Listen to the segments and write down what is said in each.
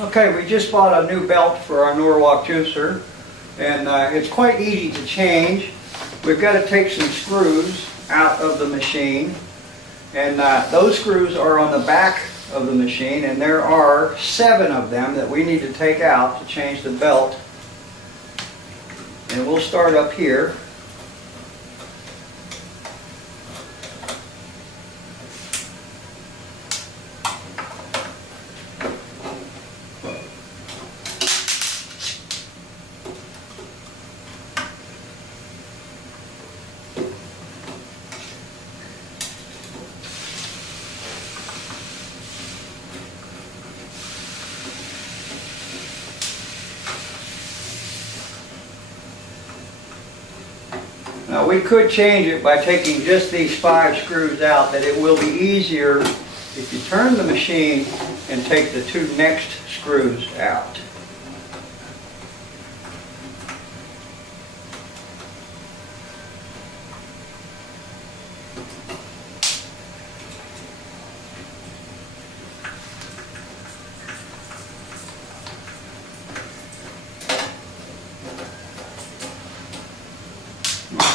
Okay, we just bought a new belt for our Norwalk Juicer, and it's quite easy to change. We've got to take some screws out of the machine, and those screws are on the back of the machine, and there are 7 of them that we need to take out to change the belt. And we'll start up here. Now we could change it by taking just these 5 screws out, but it will be easier if you turn the machine and take the 2 next screws out.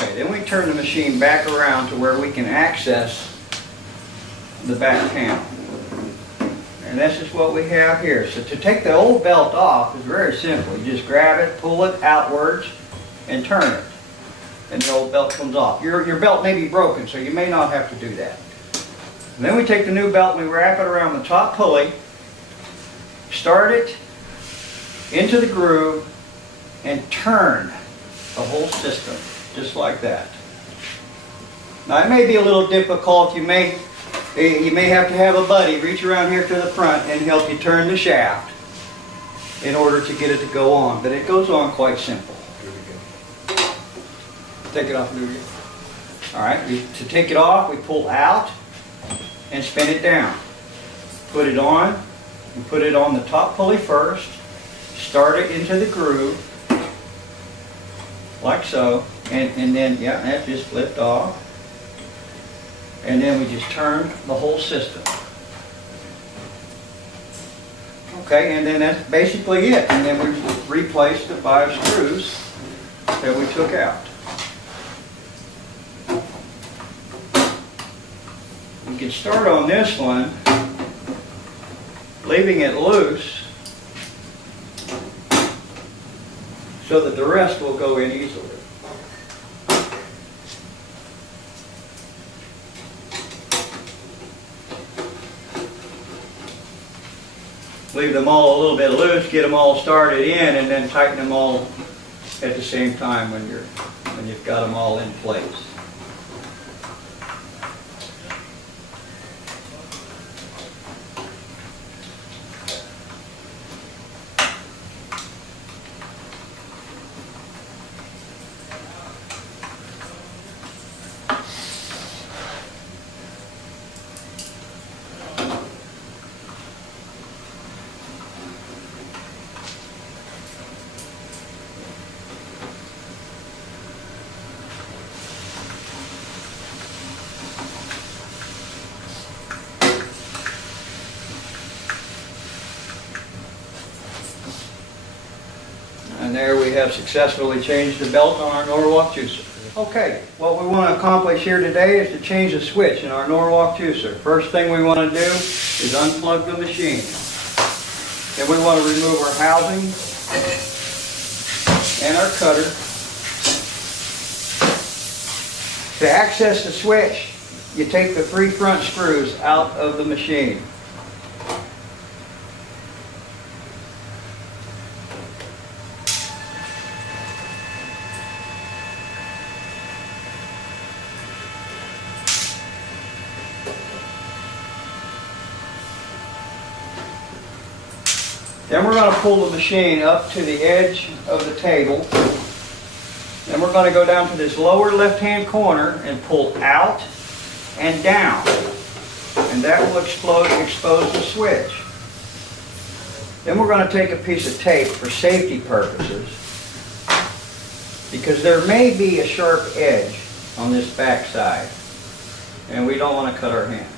Okay, then we turn the machine back around to where we can access the back panel. And this is what we have here. So to take the old belt off is very simple. You just grab it, pull it outwards, and turn it. And the old belt comes off. Your belt may be broken, so you may not have to do that. And then we take the new belt and we wrap it around the top pulley, start it into the groove, and turn the whole system. Just like that. Now it may be a little difficult. You may have to have a buddy reach around here to the front and help you turn the shaft in order to get it to go on. But it goes on quite simple. Take it off, Louie. Alright, to take it off, we pull out and spin it down. Put it on, and put it on the top pulley first. Start it into the groove, like so. And then, yeah, that just flipped off. And then we just turn the whole system. Okay, and then that's basically it. And then we replace the 5 screws that we took out. We can start on this one, leaving it loose, so that the rest will go in easily. Leave them all a little bit loose, get them all started in, and then tighten them all at the same time when you've got them all in place. And there we have successfully changed the belt on our Norwalk Juicer. Okay, what we want to accomplish here today is to change the switch in our Norwalk Juicer. First thing we want to do is unplug the machine. Then we want to remove our housing and our cutter. To access the switch, you take the 3 front screws out of the machine. Then we're going to pull the machine up to the edge of the table. Then we're going to go down to this lower left-hand corner and pull out and down. And that will expose the switch. Then we're going to take a piece of tape for safety purposes, because there may be a sharp edge on this back side, and we don't want to cut our hands.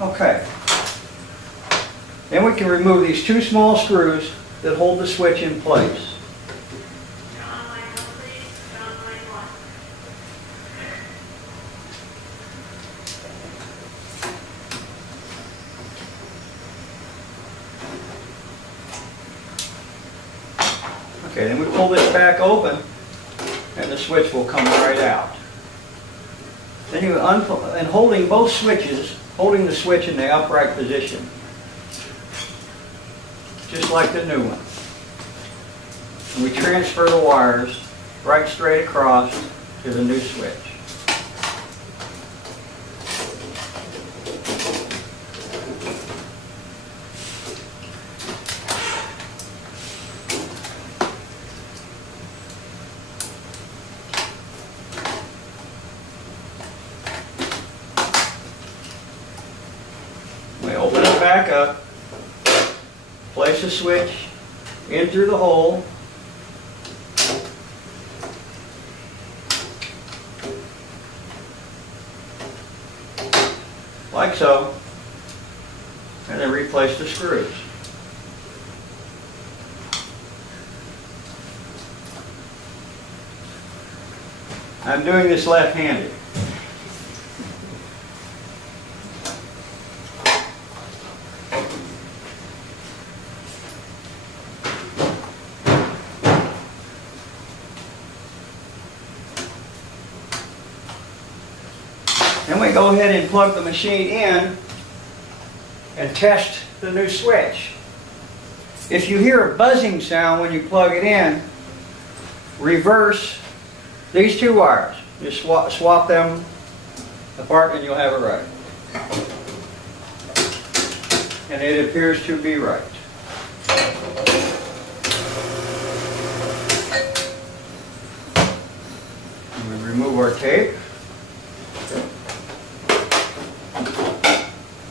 Okay. Then we can remove these two small screws that hold the switch in place. Okay, then we pull this back open and the switch will come right out. Then you and holding both switches, holding the switch in the upright position, just like the new one. And we transfer the wires right straight across to the new switch. We open it back up, place the switch in through the hole, like so, and then replace the screws. I'm doing this left-handed. Then we go ahead and plug the machine in and test the new switch. If you hear a buzzing sound when you plug it in, reverse these two wires. Just swap them apart and you'll have it right. And it appears to be right. We remove our tape.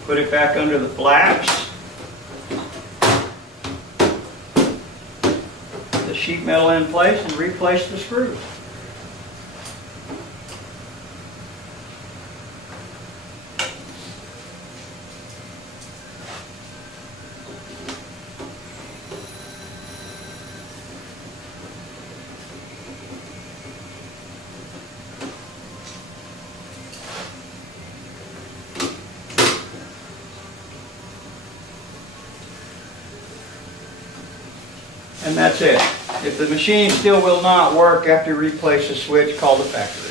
Put it back under the flaps. Put the sheet metal in place and replace the screws. And that's it. If the machine still will not work after you replace the switch, call the factory.